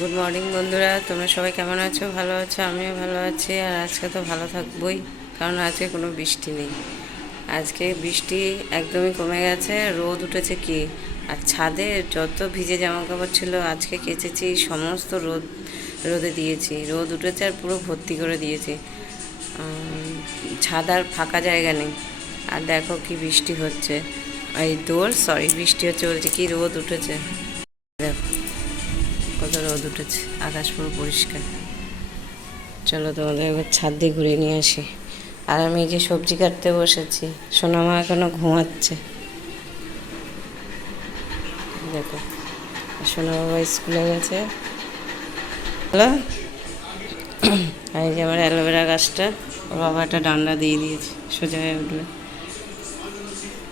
Good morning বন্ধুরা। তোমরা সবাই কেমন আছো? ভালো আছো? আমিও ভালো আছি। আর আজকে তো ভালো থাকবোই, কারণ আজকে কোনো বৃষ্টি নেই। আজকে বৃষ্টি একদমই কমে গেছে। রোদ উঠেছে কি? আর ছাদে যত ভিজে জামা কাপড় ছিল, আজকে কেচেছি, সমস্ত রোদ, রোদে দিয়েছি। রোদ উঠেছে আর পুরো ভর্তি করে দিয়েছি। ছাদ আর ফাঁকা জায়গা নেই। আর দেখো কি বৃষ্টি হচ্ছে। এই দোল সরি বৃষ্টি হচ্ছে বলছে, কি রোদ উঠেছে। দেখো। কত রোদ উঠেছে, আকাশ পুরো পরিষ্কার। চলো তোমাদের এবার ছাদ দিয়ে ঘুরে নিয়ে আসি। আর আমি যে সবজি কাটতে বসেছি, সোনামা এখনও ঘুমাচ্ছে। দেখো সোনা বাবা স্কুলে গেছে। হ্যালো? এই যে আমার অ্যালোভেরা গাছটা, ওর বাবা একটা ডান্ডা দিয়ে দিয়েছে, সোজা হয়ে উঠবে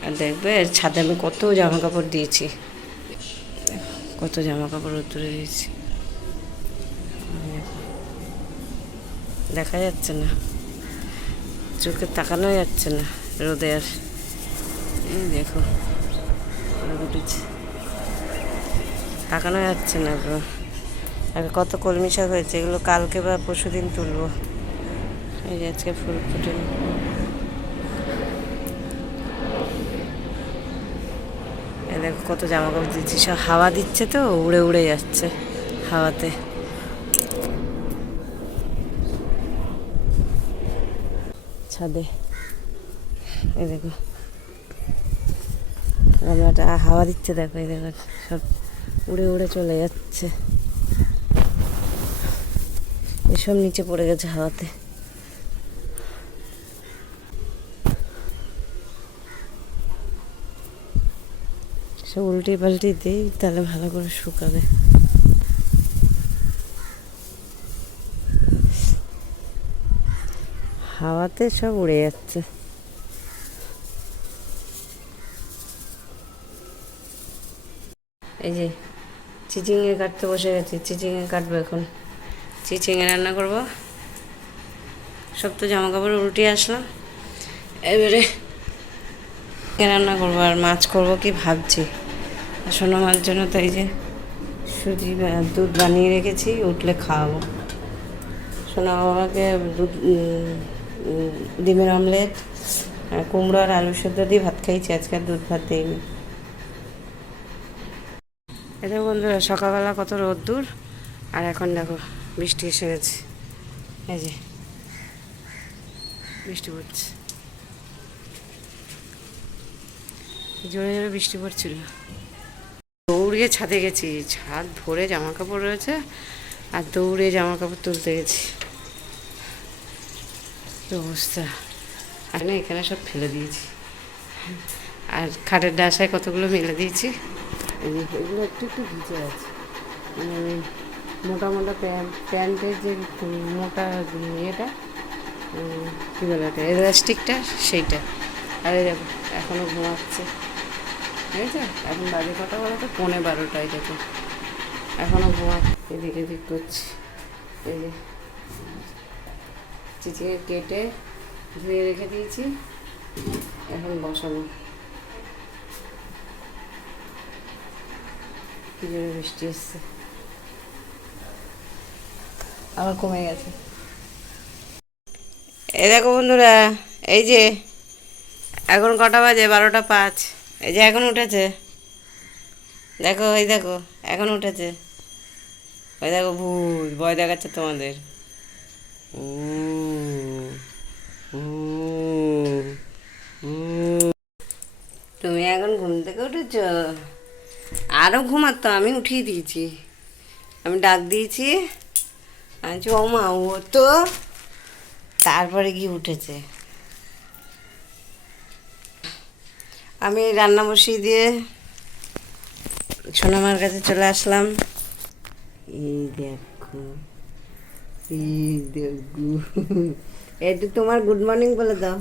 আর দেখবে ছাদে আমি কত জামা কাপড় দিয়েছি। কত জামা কাপড় উত্তরে দিয়েছি। দেখা যাচ্ছে না। চোখে তাকানো যাচ্ছে না রোদে আর। এই দেখো তাকানো যাচ্ছে না গো আর কত কলমি শাক হয়েছে, এগুলো কালকে বা পরশু দিন তুলবো। এই আজকে ফুল এই দেখো কত জামা কাপড় দিচ্ছি, সব হাওয়া দিচ্ছে তো, উড়ে উড়ে যাচ্ছে হাওয়াতে। ছাদে। এই দেখো। গামলাটা হাওয়া দিচ্ছে, দেখো, এই দেখো, সব উড়ে উড়ে চলে যাচ্ছে। এসব নিচে পড়ে গেছে হাওয়াতে সব উল্টে পাল্টে দিই, তাহলে ভালো করে শুকাবে। হাওয়াতে সব উড়ে যাচ্ছে। এই যে চিচিঙে কাটতে বসে গেছি চিচিঙে কাটবো এখন। চিচিঙে রান্না করব। সব তো জামা কাপড় উল্টে আসলাম এবারে রান্না করব আর মাছ করব কি ভাবছি। সোনা মাছ জন্য তো এই যে সুজি দুধ বানিয়ে রেখেছি, উঠলে খাওয়াবো। সোনা বাবাকে দুধ ডিমের অমলেট কুমড়ো আর আলু সেদ্ধ দিয়ে ভাত খাইছি, আজকে দুধ ভাত দিইনি। এটা বন্ধুরা, সকালবেলা কত রোদ্দুর, আর এখন দেখো বৃষ্টি এসে গেছে। এই যে বৃষ্টি পড়ছে। জোরে জোরে বৃষ্টি পড়ছিল। দৌড়িয়ে ছাদে গেছি। ছাদ ভরে জামা কাপড় রয়েছে আর দৌড়ে জামা কাপড় তুলতে গেছি। অবস্থা? আর না, এখানে সব ফেলে দিয়েছি। আর খাটের ডাসায় কতগুলো মেলে দিয়েছি। এগুলো একটু একটু ভিজে আছে। মানে মোটা মোটা প্যান্ট প্যান্টের যে মোটা ইয়েটা কী বলে এলাস্টিকটা, সেইটা। আরে দেখো এখনও ঘুমাচ্ছে। বুঝেছ এখন বাজে কথা বলো তো? পৌনে বারোটায় দেখো। এখনও ঘুমা এদিক এদিক করছি। এই যে চিচিকে কেটে ধুয়ে রেখে দিয়েছি। এখন বসাবো। কি জোরে বৃষ্টি এসছে। আবার কমে গেছে। এ দেখো বন্ধুরা, এই যে এখন কটা বাজে? বারোটা পাঁচ। এই যে এখন উঠেছে। দেখো, এই দেখো, এখন উঠেছে। ওই দেখো ভূত ভয় দেখাচ্ছে তোমাদের। তুমি এখন ঘুম থেকে উঠেছ? আরও ঘুমাতো, আমি উঠিয়ে দিয়েছি। আমি ডাক দিয়েছি। আমি ও মা ও তো? তারপরে গিয়ে উঠেছে। আমি রান্না বসিয়ে দিয়ে সোনামার কাছে চলে আসলাম। এই দেখো এই দেখো। একটু তোমার গুড মর্নিং বলে দাও।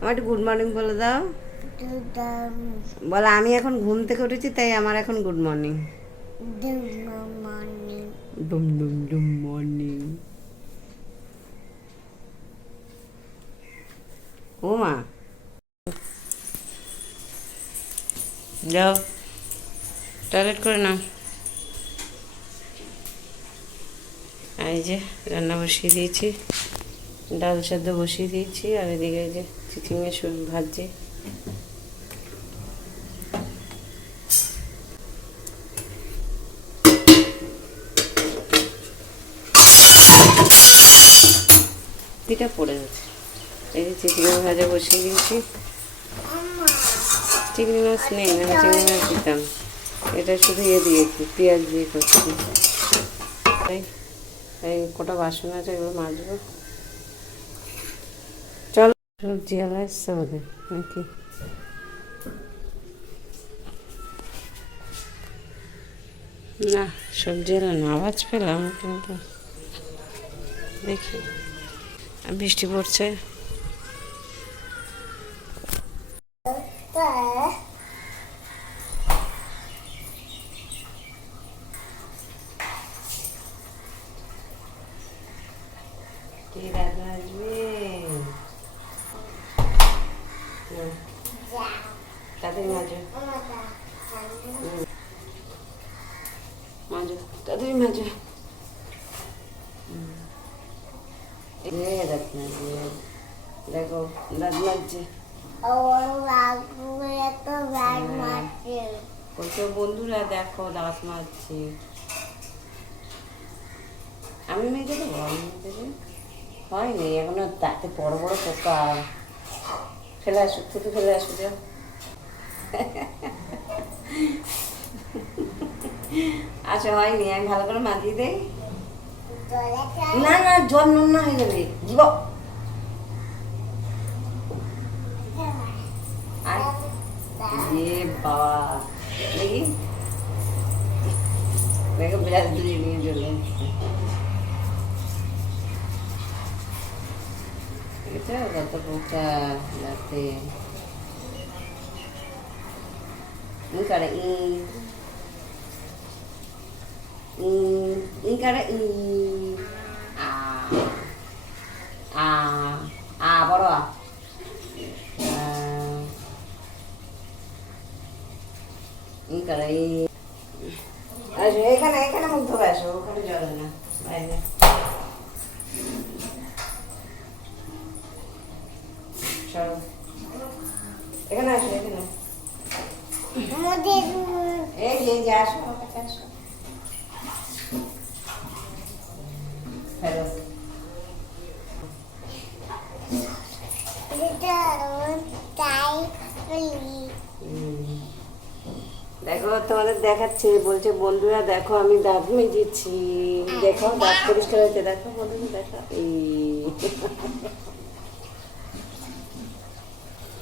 আমার একটু গুড মর্নিং বলে দাও। বলো আমি এখন ঘুম থেকে উঠেছি তাই আমার এখন গুড মর্নিং ডুম ডুম ডুম মর্নিং ও মা যাও টয়লেট করে নাও। এই যে, রান্না বসিয়ে দিয়েছি। ডাল সেদ্ধ বসিয়ে দিয়েছি, আর এদিকে এই যে চিচিঙে ভাজছি। পিঠা পড়ে যাচ্ছে। এই যে চিচিঙে ভাজা বসিয়ে দিয়েছি। চিংড়ি মাছ নেই আমি চিংড়ি মাছ দিতাম। এটা শুধু ইয়ে দিয়েছি, পেঁয়াজ দিয়ে করছি। এই এই কটা বাসন আছে, এগুলো মাজবো। চল, সবজি আলা এসছে বোধহয় নাকি? না, সবজি আলা না, আওয়াজ পেলাম, কিন্তু দেখি। বৃষ্টি পড়ছে। তাদের মাঝে। মাঝে তাদের মাঝে দেখো দাঁত মারছে কত বন্ধুরা দেখো দাঁত মারছে। আমি মেজে দেবো হয়নি, এখনও তাতে বড় বড় পোকা। ফেলে আসো থেকে ফেলে আসো, যাও। আচ্ছা হয়নি, আমি ভালো করে মাখিয়ে দেই। না না, জল নুন না হয়ে যাবে। জীব আর এ বাবা দেখি দেখো বিরাট দূরে নিয়ে চলে এসছে। এটা কত পোকা রাতে ই করে ই ই ই করে ই আ আ আ বড় আ আ। ই করে ই আসো এখানে এখানে মুখ ধোবে আসো ওখানে জল না বাইরে চলো এখানে আসো এখানে এই যে এই যে আসো আমার কাছে আসো হ্যালো দেখো তোমাদের বলছে বন্ধুরা দেখো আমি দাঁত মেজেছি দেখো দাঁত পরিষ্কার হয়েছে দেখো বন্ধুরা দেখো এই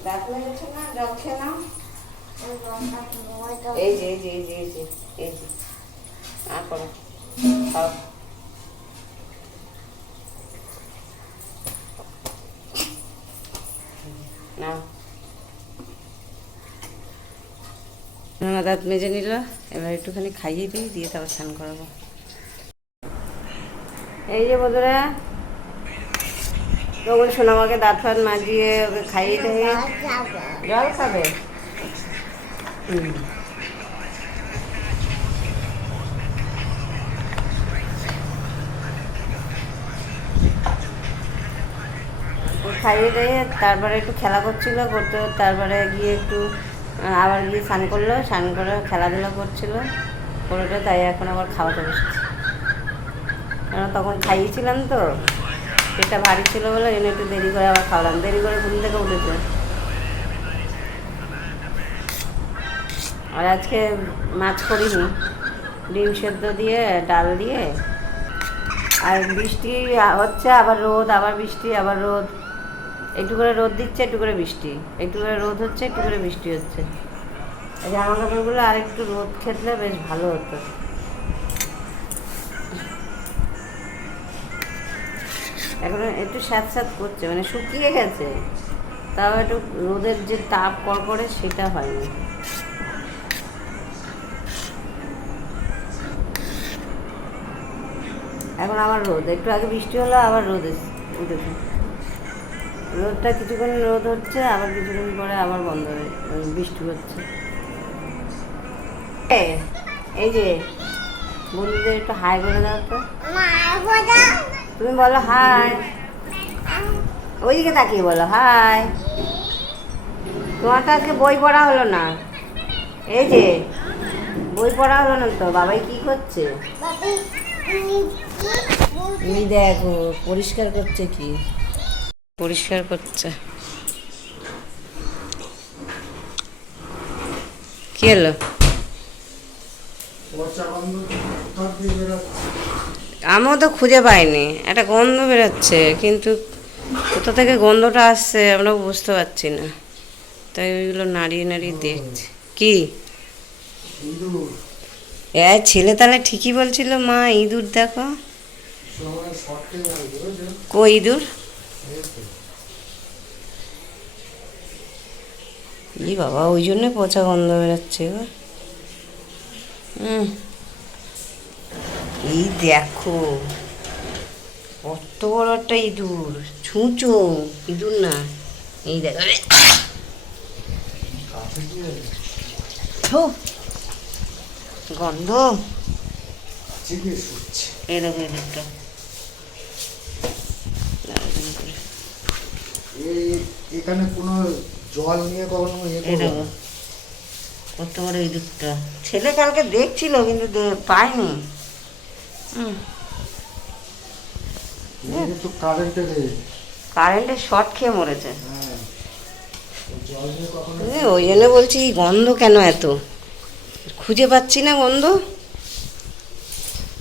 দাঁত মেজেছো না? জল খেয়ে নাও। এই যে এই যে এই যে এই যে এই যে। আ করো খাও নাও দাঁত মেজে নিল, এবার একটুখানি খাইয়ে দিই, দিয়ে তারপর স্নান করাবো। এই যে বন্ধুরা তখন সোনামাকে দাঁত ফাত মাজিয়ে ওকে খাইয়ে টাইয়ে জল খাবে? খাইয়ে দিয়ে, তারপরে একটু খেলা করছিল করতে তারপরে গিয়ে একটু আবার গিয়ে স্নান করল, স্নান করে খেলাধুলা করছিল করে তাই এখন আবার খাওয়াতে বসেছি। কারণ তখন খাইয়েছিলাম তো, পেটটা ভারী ছিল বলে এনে একটু দেরি করে আবার খাওয়ালাম। দেরি করে ঘুম থেকে উঠেছে। আর আজকে মাছ করিনি। ডিম সেদ্ধ দিয়ে, ডাল দিয়ে, আর বৃষ্টি হচ্ছে, আবার রোদ, আবার বৃষ্টি, আবার রোদ। একটু করে রোদ দিচ্ছে, একটু করে বৃষ্টি একটু করে রোদ হচ্ছে, একটু করে বৃষ্টি হচ্ছে। জামা কাপড়গুলো আর একটু রোদ খেতলে বেশ ভালো হতো। এখন একটু স্যাঁত স্যাঁত করছে মানে শুকিয়ে গেছে। তাও একটু রোদের যে তাপ কর সেটা হয়নি। এখন আবার রোদ, একটু আগে বৃষ্টি হলো আবার রোদ উঠেছে। রোদটা কিছুক্ষণ রোদ হচ্ছে আবার কিছুক্ষণ পরে আবার বন্ধ হয়ে বৃষ্টি হচ্ছে। এই যে বন্ধুদের একটু হাই করে দাও তো। তুমি বলো হাই ওইদিকে তাকিয়ে বলো হাই তোমার তো আজকে বই পড়া হলো না। এই যে বই পড়া হলো না তো বাবাই কি করছে? তুমি দেখো পরিষ্কার করছে কি? পরিষ্কার করছে। কি হলো? আমিও তো খুঁজে পাইনি। একটা গন্ধ বেরোচ্ছে, কিন্তু কোথা থেকে গন্ধটা আসছে আমরা বুঝতে পারছি না। তাই ওইগুলো নাড়িয়ে নাড়িয়ে দেখছি। কি? এ ছেলে তাহলে ঠিকই বলছিল, মা, ইঁদুর দেখো। কই ইঁদুর? ই বাবা ওই জন্য পচা গন্ধ বেরোচ্ছে হুম এই দেখো কত বড় একটা ইঁদুর ছুঁচো ইঁদুর না। এই দেখো। গন্ধ। এই দেখো ইঁদুরটা দারুণ করে। এখানে কোনো জল নিয়ে কখনো ইয়ে এই করব কত বড় ইঁদুরটা ছেলে কালকে দেখছিল কিন্তু পায়নি। হুম কারেন্টের কারেন্টের শর্ট খেয়ে মরেছে। হ্যাঁ ওই জন্য বলছি এই গন্ধ কেন এত? খুঁজে পাচ্ছি না গন্ধ।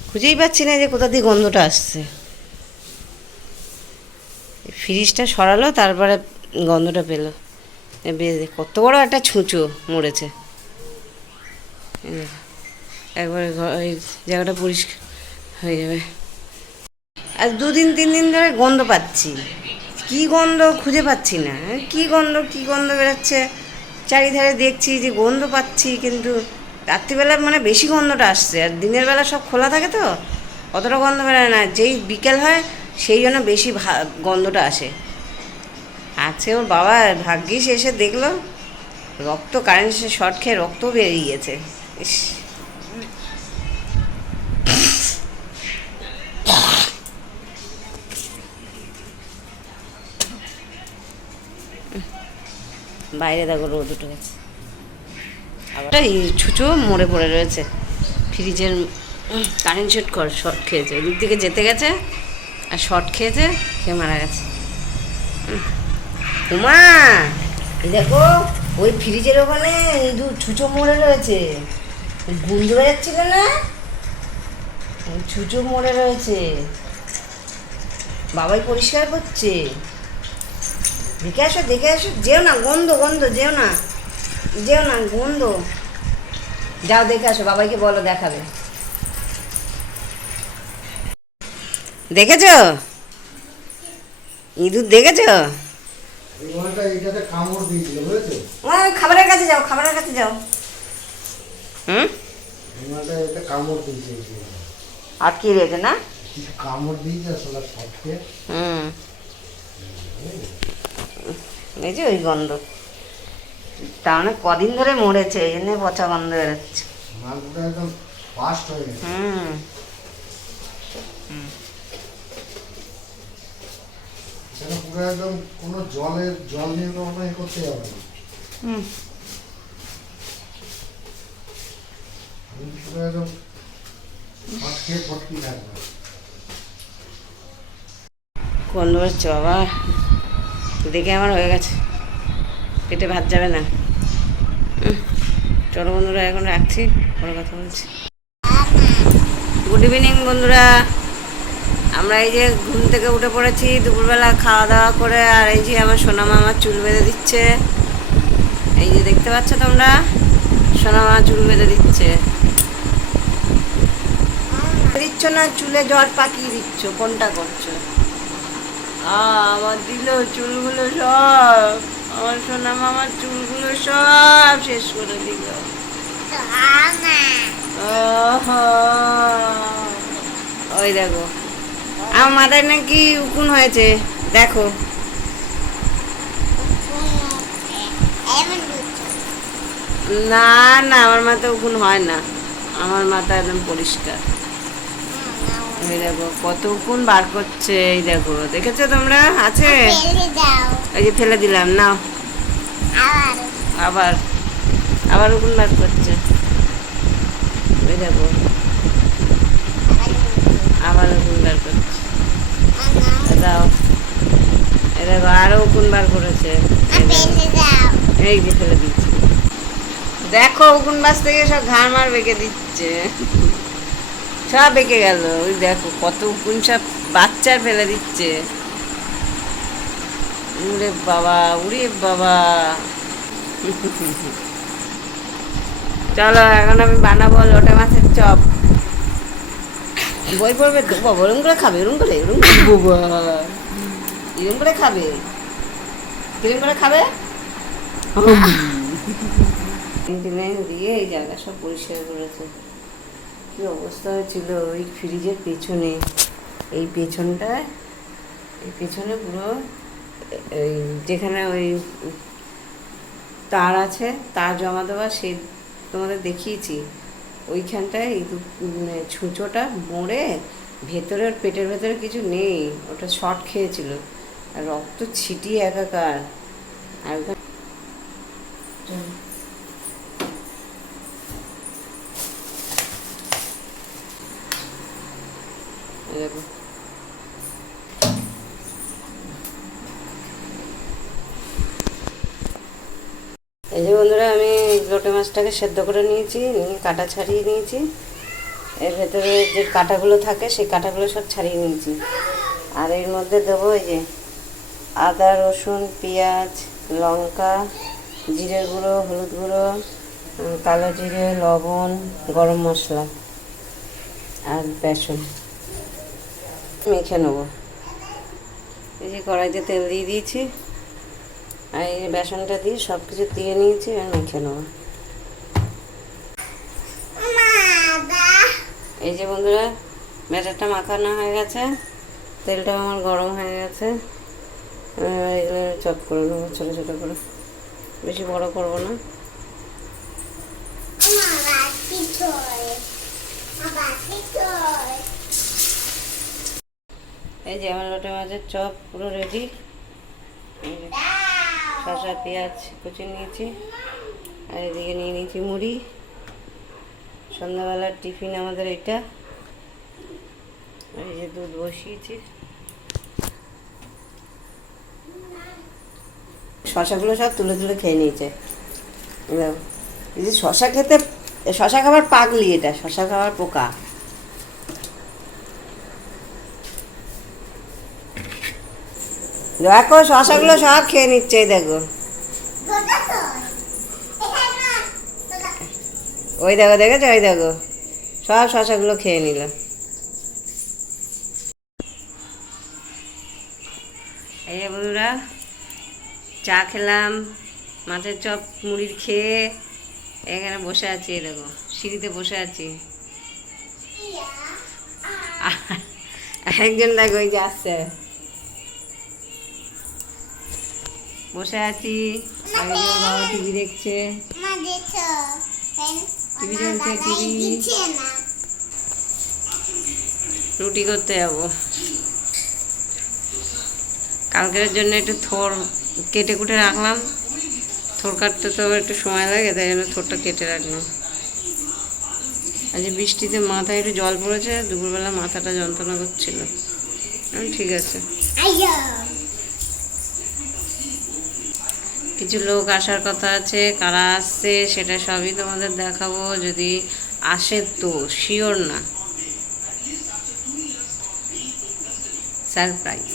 খুঁজেই পাচ্ছি না যে কোথা দিয়ে গন্ধটা আসছে। ফ্রিজটা সরালো, তারপরে গন্ধটা পেল। এ বে- কত বড় একটা ছুঁচো মরেছে। একবারে এই জায়গাটা পরিষ্কার হয়ে যাবে। আর দুদিন, তিন দিন ধরে গন্ধ পাচ্ছি। কি গন্ধ খুঁজে পাচ্ছি না। কি গন্ধ কি গন্ধ বেরোচ্ছে? চারিধারে দেখছি যে গন্ধ পাচ্ছি, কিন্তু রাত্রিবেলা মানে বেশি গন্ধটা আসছে। আর দিনের বেলা সব খোলা থাকে তো, অতটা গন্ধ বেরোয় না। যেই বিকেল হয় সেই জন্য বেশি গন্ধটা আসে। আজকে ওর বাবা, ভাগ্যিস এসে দেখল, রক্ত কারেন্ট শর্ট খেয়ে রক্ত বেরিয়ে গেছে। বাইরে দেখো রোদ উঠে গেছে। আবার মরে পড়ে রয়েছে। ফ্রিজের কারেন্ট শর্ট কর শর্ট খেয়েছে। ওদিক থেকে যেতে গেছে। আর শর্ট খেয়েছে খেয়ে মারা গেছে। উম, দেখো ওই ফ্রিজের ওখানে ইঁদুর ছুঁচো মরে রয়েছে। গুঞ্জ বেড়াচ্ছিল না? ছুঁচো মরে রয়েছে। বাবাই পরিষ্কার করছে। দেখে আসো দেখে আসো। যেও না গন্ধ গন্ধ যেও না। যেও না গন্ধ। যাও দেখে আসো বাবাইকে বলো দেখাবে। দেখেছ? ইঁদুর দেখেছ? খাবারের কাছে যাও খাবারের কাছে যাও। হুম। আটকে রয়েছে না? কামড় দিয়েছে হুম। এই যে ওই গন্ধ। তার মানে কদিন ধরে মরেছে এই জন্য পচা গন্ধ বেরোচ্ছে। মালটা একদম ফাস্ট হয়ে গেছে। হুম। সেটা পুরো একদম কোনো জলের জল নিয়ে ইয়ে করতে যাবে না। হুম। কিন্তু পুরো একদম ফটকে ফটকি থাকবে। গন্ধ বেরোচ্ছে দেখে আমার হয়ে গেছে। পেটে ভাত যাবে না। চলো বন্ধুরা এখন রাখছি। পরে কথা বলছি। গুড ইভিনিং বন্ধুরা। আমরা এই যে ঘুম থেকে উঠে পড়েছি দুপুরবেলা খাওয়া দাওয়া করে আর এই যে আমার সোনামা আমার চুল বেঁধে দিচ্ছে। এই যে দেখতে পাচ্ছ তোমরা? সোনামা চুল বেঁধে দিচ্ছে। দিচ্ছ না চুলে জ্বর পাকিয়ে দিচ্ছ কোনটা করছ? আমার দিল চুলগুলো সব। আমার সোনা মামার চুলগুলো সব শেষ করে দিল। ওই দেখো। আমার মাথায় নাকি উকুন হয়েছে। দেখো। না না, আমার মাথা উকুন হয় না। আমার মাথা একদম পরিষ্কার। এই দেখো, কত উকুন বার করছে, এই দেখো। দেখেছ তোমরা? আছে? এই যে ফেলে দিলাম না আবার। আবার উকুন বার করছে। এই দেখো। আবার উকুন দাও। এই দেখো, আরও উকুন বার করেছে। এই যে ফেলে দিচ্ছি। দেখো উকুন বাস থেকে সব ঘাড় মার বেঁকে দিচ্ছে। সব বেঁকে গেল। ওই দেখো, কত উকুন সব বাচ্চার ফেলে দিচ্ছে। উড়ে বাবা উড়ে বাবা। চলো, এখন আমি বানাবো লোটে মাছের চপ। বই পড়বে তো বাবা ওরম করে খাবে ওরম করে ওরম করে বাবা এরম করে খাবে কিরম করে খাবে দিয়ে এই জায়গা সব পরিষ্কার করেছে কি অবস্থা হয়েছিল ওই ফ্রিজের পেছনে এই পেছনটায় এই পেছনে পুরো এই যেখানে ওই তার আছে তার জমা দেওয়া সে তোমাদের দেখিয়েছি ওইখানটায় এই ছুঁচোটা মোড়ে ভেতরে ওর পেটের ভেতরে কিছু নেই, ওটা শর্ট খেয়েছিল। আর রক্ত ছিটিয়ে একাকার। আর ওখানে এই দেখো এই যে বন্ধুরা আমি লোটে মাছটাকে সেদ্ধ করে নিয়েছি, নিয়ে কাটা ছাড়িয়ে নিয়েছি। এর ভেতরে যে কাটাগুলো থাকে, সেই কাটাগুলো সব ছাড়িয়ে নিয়েছি। আর এর মধ্যে দেবো এই যে আদা, রসুন, পেঁয়াজ, লঙ্কা, জিরের গুঁড়ো, হলুদ গুঁড়ো কালো জিরে, লবণ, গরম মশলা আর বেসন। মেখে নেব। এই যে কড়াইতে তেল দিয়ে দিয়েছি। আর এই বেসনটা দিয়ে সব কিছু দিয়ে নিয়েছি আর মেখে নেব। এই যে বন্ধুরা, ব্যাটারটা মাখানো হয়ে গেছে, তেলটাও আমার গরম হয়ে গেছে। এগুলো চপ করে নেব, ছোটো ছোটো করে। বেশি বড় করব না। এই যে আমার লোটে মাছের চপ পুরো রেডি শসা, পেঁয়াজ কুচি নিয়েছি। আর এদিকে নিয়ে নিয়েছি মুড়ি। সন্ধ্যাবেলার টিফিন আমাদের এটা। এই যে দুধ বসিয়েছি। শশাগুলো সব তুলে তুলে খেয়ে নিয়েছে। এই যে শশা খেতে, শশা খাবার পাগলি এটা, শশা খাবার পোকা। দেখো, শশাগুলো সব খেয়ে নিচ্ছে দেখো গোটা তো এখানে না গোটা ওই দেখো দেখেছ? ওই দেখো। সব শশাগুলো খেয়ে নিল। এই যে বন্ধুরা চা খেলাম মাছের চপ মুড়ির খেয়ে এখানে বসে আছি এই দেখো সিঁড়িতে বসে আছি। একজন দেখো ওই যে আসছে। বসে আছি টিভি দেখছে। রুটি করতে যাব। কালকের জন্য একটু থোর কেটে কুটে রাখলাম। থোর কাটতে তো একটু সময় লাগে, তাই জন্য থোরটা কেটে রাখলাম। আজ বৃষ্টিতে মাথায় একটু জল পড়েছে দুপুরবেলা মাথাটা যন্ত্রণা করছিল। ঠিক আছে। কিছু লোক আসার কথা আছে, কারা আসছে সেটা সবই তোমাদের দেখাবো, যদি আসে তো শিওর না। সারপ্রাইজ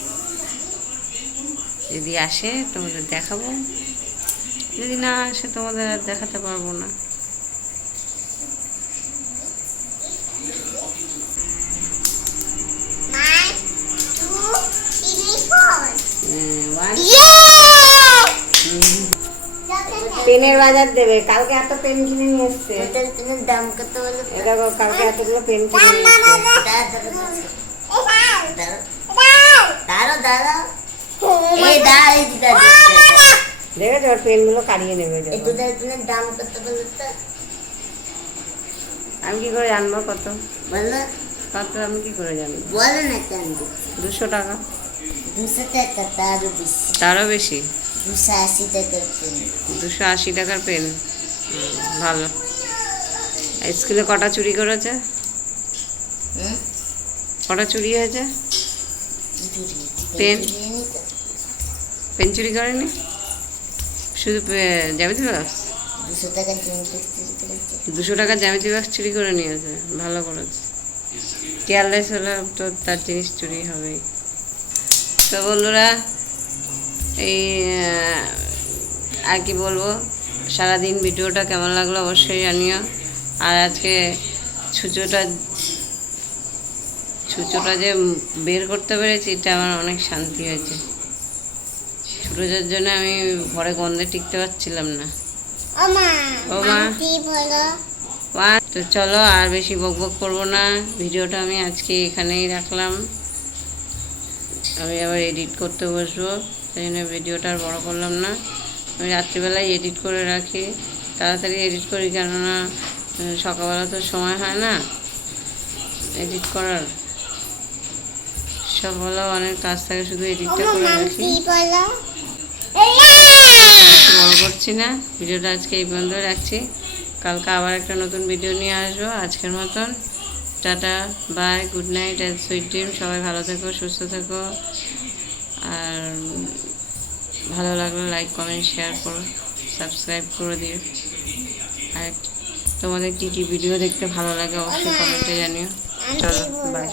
যদি আসে তোমাদের দেখাবো, যদি না আসে তোমাদের আর দেখাতে পারব না। পেনের বাজার দেবে। কালকে এত পেন কিনে নিয়ে এসছে। পেনের দাম কত বলো এটা কালকে এতগুলো পেন কিনে দাঁড়ো দাঁড়ো দেখেছ ওর পেনগুলো কাড়িয়ে নেবে পেনের দাম কত বলো আমি কি করে জানব কত? কত আমি কি করে জানব? বলো না কেন? দুশো টাকা। দুশো টাকা তারও বেশি। তারও বেশি? দুশো আশি টাকার পেন। দুশো আশি টাকার পেন? ভালো। স্কুলে কটা চুরি করেছে? কটা চুরি হয়েছে? পেন? পেন? চুরি করেনি? শুধু জ্যামিতি বাক্স দুশো টাকার জ্যামিতি বাক্স চুরি করে নিয়েছে। ভালো করেছে। কেয়ারলেস হলে তো তার জিনিস চুরি হবেই। তো বন্ধুরা এই আর কি বলব সারাদিন ভিডিওটা কেমন লাগল অবশ্যই জানিও। আর আজকে ছুচোটা ছুচোটা যে বের করতে পেরেছি এটা আমার অনেক শান্তি হয়েছে। ছুটোটার জন্য আমি ঘরে গন্ধে টিকতে পারছিলাম না। ও মা, তো চলো আর বেশি বক বক করব না। ভিডিওটা আমি আজকে এখানেই রাখলাম। আমি আবার এডিট করতে বসবো। সেই জন্য ভিডিওটা আর বড় করলাম না। আমি রাত্রিবেলায় এডিট করে রাখি। তাড়াতাড়ি এডিট করি কেননা সকালবেলা তো সময় হয় না। এডিট করার। সকালবেলাও অনেক কাজ থাকে শুধু এডিটটা করে রাখি। বড় করছি না। ভিডিওটা আজকে এই বন্ধ রাখছি। কালকে আবার একটা নতুন ভিডিও নিয়ে আসব। আজকের মতন। Tata bye good night and sweet dream সবাই ভালো থেকো সুস্থ থেকো। আর ভালো লাগলে লাইক কমেন্ট শেয়ার করো সাবস্ক্রাইব করে দিও। আর তোমাদের কী কী ভিডিও দেখতে ভালো লাগে অবশ্যই কমেন্টে জানিও। চলো বাই